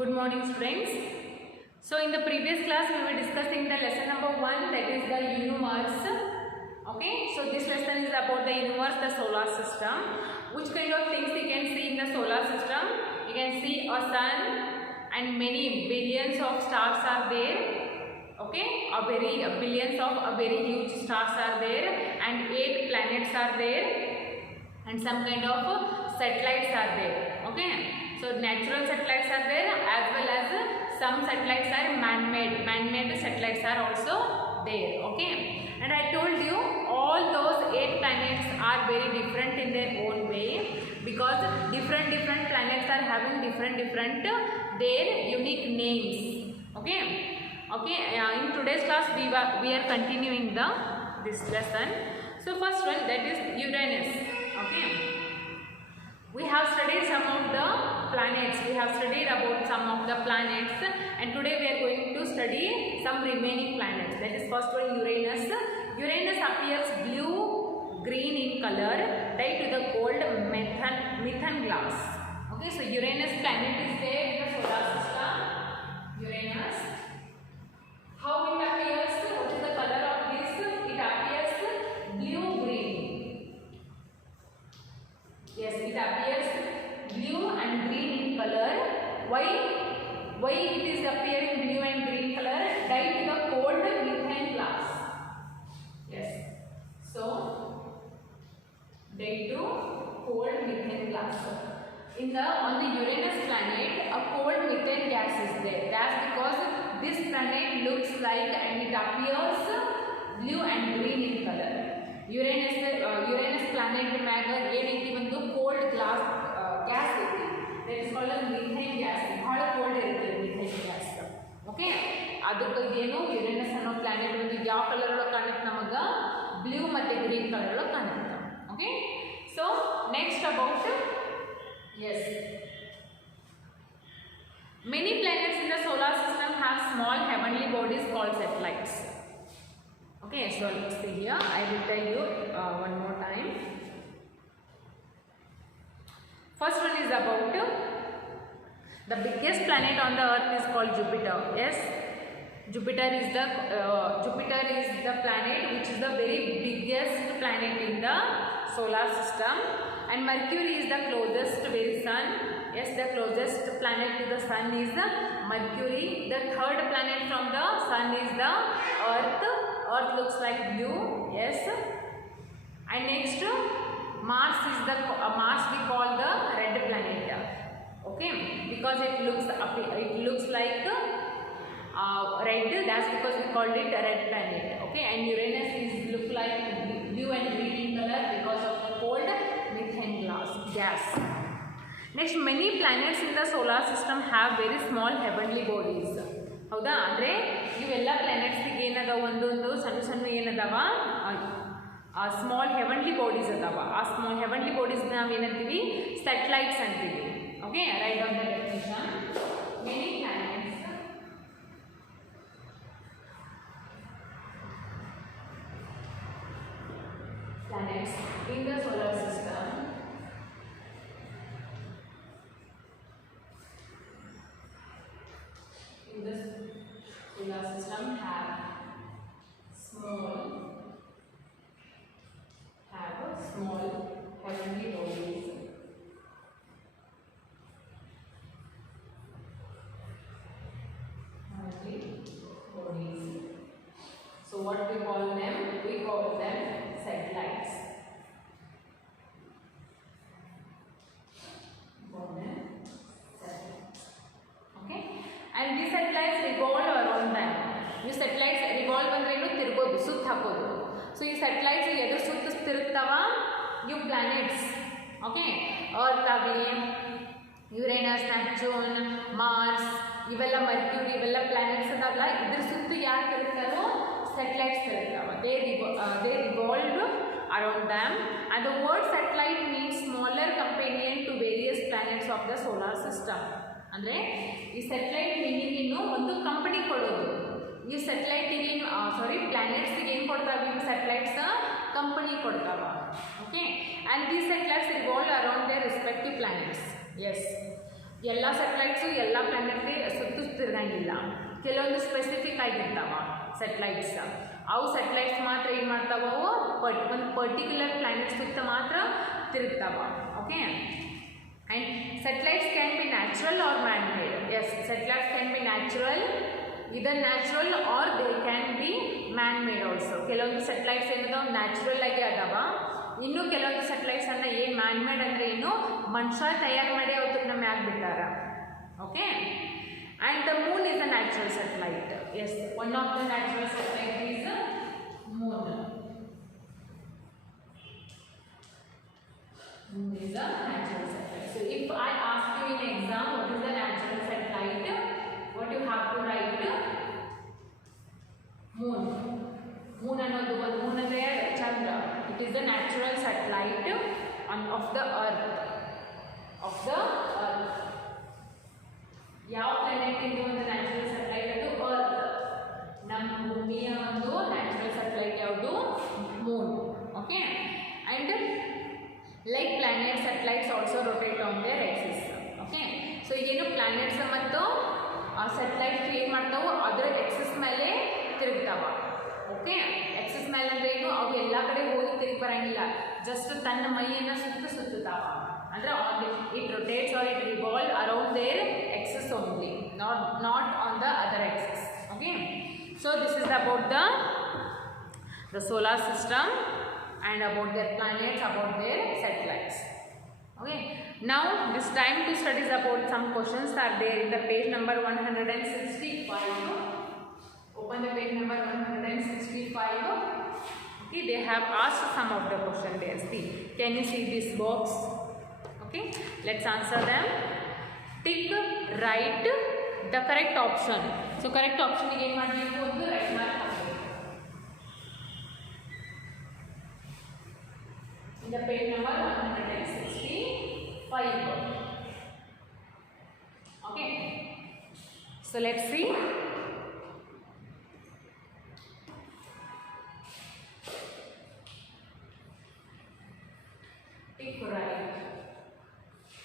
Good morning students. So in the previous class we were discussing the lesson number 1, that is the universe. Okay, so this lesson is about the universe, the solar system. Which kind of things you can see in the solar system? You can see a sun and many billions of stars are there. Okay, billions of very huge stars are there and 8 planets are there and some kind of satellites are there. Okay. So natural satellites are there as well as some satellites are man-made. Man-made satellites are also there. Okay. And I told you all those 8 planets are very different in their own way because different planets are having different their unique names. Okay. Okay. In today's class we are continuing this lesson. So first one, that is Uranus. Okay. We have studied some of the planets. We have studied about some of the planets and today we are going to study some remaining planets. That is first one, Uranus. Uranus appears blue-green in color due to the cold methane gas. Okay, so Uranus planet is there in the solar system. Uranus. How it appears? What is the color of this? It appears blue-green. Yes, it appears blue and green in color. Why it is appearing blue and green color? Due to the cold methane gas. Yes. So due to cold methane gas. On the Uranus planet, a cold methane gas is there. That's because this planet looks like and it appears blue and green in color. Uranus planet ಮ್ಯಾಗ ಏನೈತಿ ಒಂದು cold gas ಐತಿ. That is called methane gas. ಬಹಳ cold ಇರುತ್ತೆ methane gas. Okay, ಅದಕ್ಕೆ ಏನು Uranus ಅನ್ನೋ planet ಒಂದು ಯಾವ ಕಲರ್ ಒಳಗೆ ಕಾಣುತ್ತೆ ನಮಗೆ? ಬ್ಲೂ ಮತ್ತು ಗ್ರೀನ್ ಕಲರ್ ಒಳಗೆ ಕಾಣುತ್ತೆ. Okay, so next about many planets in the solar system have small heavenly bodies called satellites. Okay, so let's see here. I will tell you one more time. First one is about the biggest planet on the earth is called Jupiter. Yes, Jupiter is the planet which is the very biggest planet in the solar system, and Mercury is the closest very sun. Yes, the closest planet to the sun is the Mercury. The third planet from the sun is the Earth. Earth looks like blue. Yes, and next Mars is the Mars we call the red planet. Okay, because it looks like red. That's because we called it a red planet. Okay, and Uranus look like blue and green in color because of the cold methane gas. Next, many planets in the solar system have very small heavenly bodies. ಹೌದಾ? ಅಂದರೆ ಇವೆಲ್ಲ ಪ್ಲಾನೆಟ್ಸ್ಗೆ ಏನದಾವ, ಒಂದೊಂದು ಸಣ್ಣ ಏನದಾವ small heavenly bodies ಅದಾವ. ಆ small heavenly bodies ನಾವು ಏನಂತೀವಿ? ಸ್ಯಾಟಲೈಟ್ಸ್ ಅಂತೀವಿ. Okay, right on the definition. Many planets in the solar system have small heavenly bodies. So what we call them? We call them satellites. Okay, and these satellites revolve around them. ಈ satellites revolve ಅಂದ್ರೆ ಏನು? ತಿರುಗೋದು, ಸುತ್ತ ಹಾಕೋದು. So ಈ satellites ಎದುರು ಸುತ್ತ ತಿರುಗ್ತಾವ ಇವು ಪ್ಲಾನೆಟ್ಸ್. ಓಕೆ, ಅರ್ತ್ ಆಗಲಿ, ಯುರೇನಸ್, ನೆಪ್ಚೂನ್, ಮಾರ್ಸ್, ಇವೆಲ್ಲ ಮರ್ಕ್ಯೂರಿ, ಇವೆಲ್ಲ ಪ್ಲಾನೆಟ್ಸ್ ಅದಾವಲ್ಲ, ಇದ್ರ ಸುತ್ತ ಯಾರು ತಿರುಗ್ತಾರೋ? ಸೆಟಲೈಟ್ಸ್ ತಿರುಗ್ತಾವ. They revolve around them, and the word satellite means smaller companion to various planets of the solar system. ಅಂದರೆ ಈ ಸೆಟಲೈಟ್ ಮೀನಿಂಗ್ ಇನ್ನು ಒಂದು ಕಂಪನಿ ಕೊಡೋದು. ಈ ಸೆಟಲೈಟಿಗೆ ಪ್ಲಾನೆಟ್ಸ್ಗೆ ಏನು ಕೊಡ್ತಾವೆ? ಇವು ಸೆಟಲೈಟ್ಸ್ ಕಂಪನಿ ಕೊಡ್ತಾವ. Okay, and these satellites revolve around their respective planets. Yes, ಎಲ್ಲ ಸೆಟಲೈಟ್ಸು ಎಲ್ಲ ಪ್ಲಾನೆಟ್ಗೆ ಸುತ್ತು ತಿರ್ಗಂಗಿಲ್ಲ. ಕೆಲವೊಂದು ಸ್ಪೆಸಿಫಿಕ್ ಆಗಿರ್ತಾವ ಸೆಟಲೈಟ್ಸ್. ಅವು ಸೆಟಲೈಟ್ಸ್ ಮಾತ್ರ ಏನು ಮಾಡ್ತಾವ, ಅವು ಒಂದು ಪರ್ಟಿಕ್ಯುಲರ್ ಪ್ಲಾನೆಟ್ ಸುತ್ತ ಮಾತ್ರ ತಿರುಗ್ತಾವ. Okay, and satellites can be natural or man made. Yes, satellites can be natural, either natural or they can be man made also. ಕೆಲವೊಂದು ಸೆಟಲೈಟ್ಸ್ ಏನಿದಾವ ನ್ಯಾಚುರಲ್ ಆಗಿ ಅದಾವ, ಇನ್ನು ಕೆಲವೊಂದು ಸೆಟಲೈಟ್ಸನ್ನು ಏನು ಮ್ಯಾನ್ ಮೇಡ್ ಅಂದರೆ ಏನು ಮನುಷ್ಯ ತಯಾರು ಮಾಡಿ ಅವತ್ತಕ್ಕೆ ಮ್ಯಾಗ ಬಿಟ್ಟಾರ. Okay, and the moon is a natural satellite. Yes, one of the natural satellite is moon. Moon is a natural satellite. So if I ask you in exam what is the natural satellite, what you have to write? Moon. Moon ಅನ್ನೋದು ಒಂದು Moon ಅಂದರೆ ಚಂದ್ರ. It is the natural satellite of the earth. Of the earth. ಯಾವ planet ಇದು ಒಂದು natural satellite? ಅದು earth. ನಮ್ಮ ಭೂಮಿಯ ಒಂದು ನ್ಯಾಚುರಲ್ ಸೆಟಲೈಟ್ ಯಾವುದು? Moon. Okay, and like planet satellites also rotate on there Axis. Okay, so ಈಗೇನು ಪ್ಲಾನೆಟ್ಸ್ ಮತ್ತು ಆ ಸೆಟಲೈಟ್ಸ್ ಏನು ಮಾಡ್ತಾವೆ, ಅದರ ಎಕ್ಸಿಸ್ ಮೇಲೆ ತಿರುಗ್ತಾವ. ಓಕೆ, ಎಕ್ಸಿಸ್ ಮೇಲೆ ಅಂದರೆ ಏನು, ಅವು ಎಲ್ಲ ಕಡೆ ಹೋಗಿ ತಿರುಗಿ ಬರೋಂಗಿಲ್ಲ, ಜಸ್ಟ್ ತನ್ನ ಮೈಯನ್ನು ಸುತ್ತುತ್ತಾವ. ಅಂದರೆ it rotates or it revolve around their axis only, not on the other axis. Okay, so this is about the solar system and about their planets, about their satellites. Okay, now this time to study is about some questions are there in the page number 165. Open the page number 165. Okay, they have asked some of the question there. See, can you see this box? Okay, let's answer them. Tick, write the correct option. So correct option ಗೆ ಏನು ಮಾಡಬೇಕು, ಒಂದು right mark ಹಾಕಬೇಕು. In the page number 165. Okay, so let's see. Tick right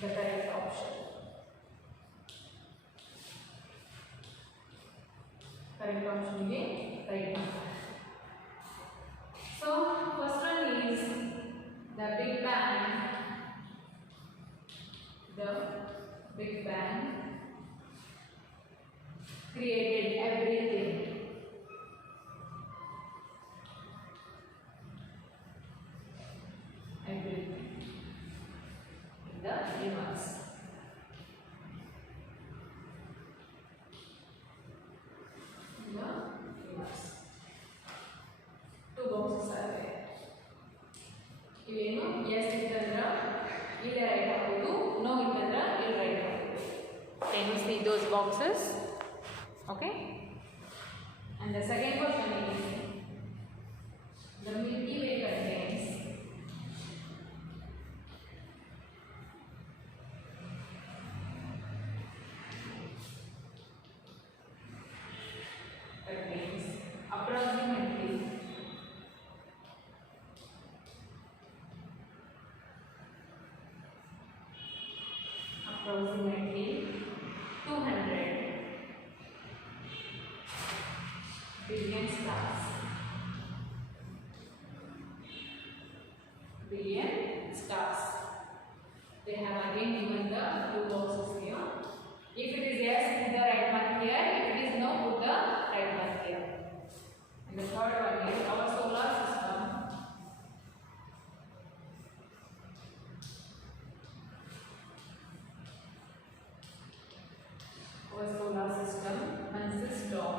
the correct option. Correct option is right. So first one is the Big Bang. The Big Bang created everything. Everything in the universe. In the universe. Two boxes are there. ಇವೇನು S ಇತ್ತಂದ್ರೆ ಇಲ್ಲಿ right ಹಾಕೋದು, no ಇತ್ತಂದ್ರೆ ಇಲ್ಲಿ right ಹಾಕೋದು. Can you see those boxes? Okay, and the second question is the Milky Way contains approximately approximately 200 billion stars. Billion stars. They have again given the two boxes here. If it is yes, put the right mark here. If it is no, put the right mark here. And the third one is our solar system. Our solar system consists of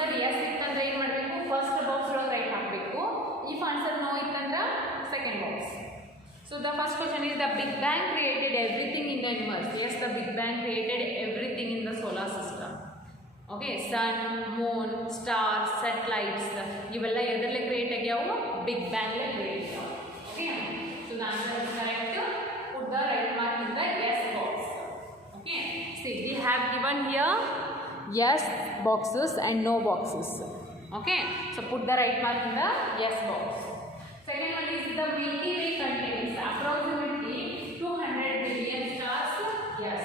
answer yes ಇತ್ತಂದ್ರೆ ಏನು ಮಾಡಬೇಕು, first box ಒಳಗೆ right ಹಾಕಬೇಕು. If answer no ಇತ್ತಂದ್ರೆ second box. So the first question is, the Big Bang created everything in the universe. Yes, the Big Bang created everything in the solar system. Okay, sun, moon, stars, satellites. ಇವಲ್ಲ ಎದರಲ್ಲೇ create ಆಗ್ಯಾವು, big bang create ಆಗ್ಯಾವು. Okay, so the answer is correct. Put the right mark in the yes box. Okay, see we have given here yes boxes and no boxes. Okay, so put the right mark in the yes box. Second one is, the Milky Way contains approximately 200 billion stars. Yes,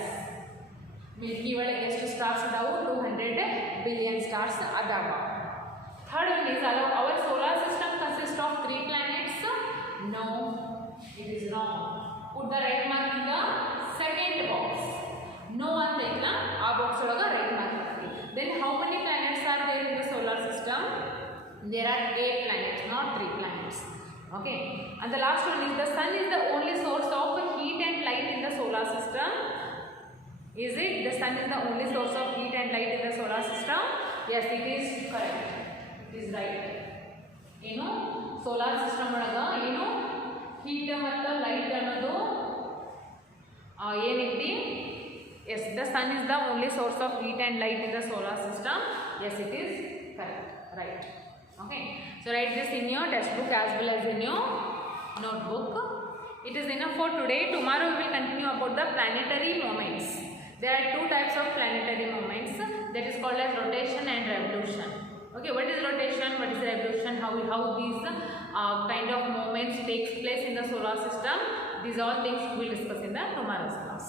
Milky Way ಎಷ್ಟು stars ಅದಾವು, 200 billion stars ಅದಾವ. Third one is, our solar system consists of 3 planets. No, it is wrong. Put the right mark in the second box. No ಅಂತ ಇಲ್ಲ, ಆ box ಒಳಗೆ right mark hockey. Then how many planets are there in the solar system? There are 8 planets, not 3 planets. Okay, and the last one is, the sun is the only source of heat and light in the solar system. Is it? The sun is the only source of heat and light in the solar system? Yes, it is correct. It is right. ಏನು solar system ಒಳಗೆ ಏನು heat ಮತ್ತು light ಅನ್ನೋದು ಏನೈತಿ? Yes, the sun is the only source of heat and light in the solar system. Yes, it is correct, right. Okay, so write this in your textbook as well as in your notebook. It is enough for today. Tomorrow we will continue about the planetary moments. There are 2 types of planetary moments, that is called as rotation and revolution. Okay, what is rotation, what is revolution, how these kind of moments takes place in the solar system, these all things we will discuss in the tomorrow's class.